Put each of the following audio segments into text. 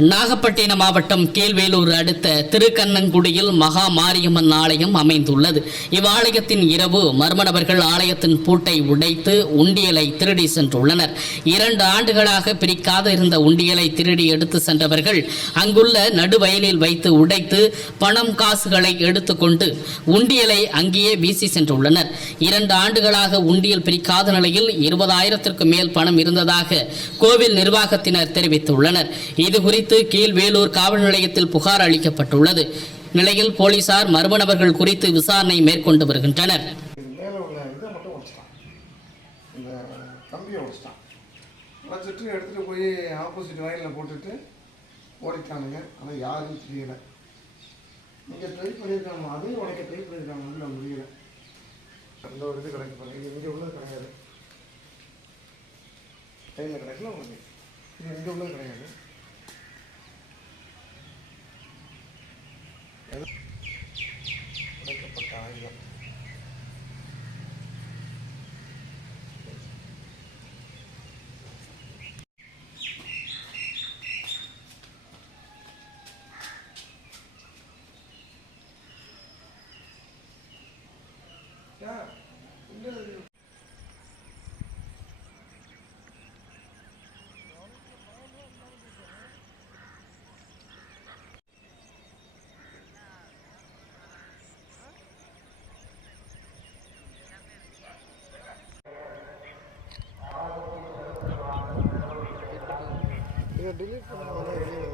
நாகப்பட்டினம் மாவட்டம் கீழ்வேலூர் அடுத்த திருக்கண்ணங்குடியில் மகா மாரியம்மன் ஆலயம் அமைந்துள்ளது. இவ்வாலயத்தின் இரவு மர்ம நபர்கள் ஆலயத்தின் பூட்டை உடைத்து உண்டியலை திருடி சென்றுள்ளனர். இரண்டு ஆண்டுகளாக பிரிக்காத இருந்த உண்டியலை திருடி எடுத்து சென்றவர்கள் அங்குள்ள நடுவயலில் வைத்து உடைத்து பணம் காசுகளை எடுத்துக்கொண்டு உண்டியலை அங்கேயே வீசி சென்றுள்ளனர். இரண்டு ஆண்டுகளாக உண்டியல் பிரிக்காத நிலையில் இருபதாயிரத்திற்கு மேல் பணம் இருந்ததாக கோவில் நிர்வாகத்தினர் தெரிவித்துள்ளனர். இது குறித்து கீழ்வேலூர் காவல் நிலையத்தில் புகார் அளிக்கப்பட்டுள்ளது நிலையில் போலீசார் மர்ம நபர்கள் குறித்து விசாரணை மேற்கொண்டு வருகின்றனர் இது மேலே உள்ள இதை மட்டும் இந்த கம்பியை எடுத்துகிட்டு போய் ஆப்போசிட் வயலில் போட்டுட்டு ஓடிட்டானுங்க ஆனால் யாருன்னு தெரியல இங்கே ட்ரை பண்ணியிருக்காங்க அதையும் உடைக்க ட்ரை பண்ணியிருக்காங்க நான் முடியல அந்த ஒரு இது கிடைக்க பாருங்க இது இங்கே உள்ளது கிடையாது கையில் கிடைக்கல உங்களுக்கு இது இங்கே உள்ளது கிடையாது உடைக்கப்பட்ட ஆயுதம் Yeah. இதை டிலீட் பண்ணாம வெளியே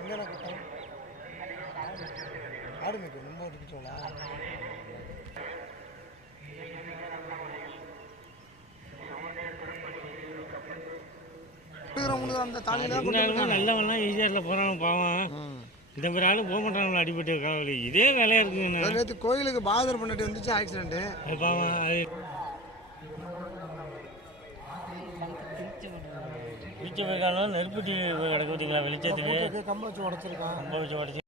எங்கே ஆடு மேய்க்க ரொம்ப இருக்குச்சோளா அந்த தாலியில நல்லவன்லாம் ஈஸியாக போகிறாங்க பாவம். இந்த மாதிரி ஆளு போக மாட்டாங்களா அடிபட்டு காவலி. இதே வேலையாக இருக்குங்க நேற்று கோயிலுக்கு பாதர் பண்ணிட்டு வந்துச்சு ஆக்சிடென்ட் அது பாவம் அது பிடிச்ச போய்க்காலும் நெருப்புட்டி கிடக்கு பார்த்தீங்களா வெளிச்சத்துக்கு? கம்ப வச்சு உடச்சிருக்கான். ரொம்ப வச்சு உடச்சி.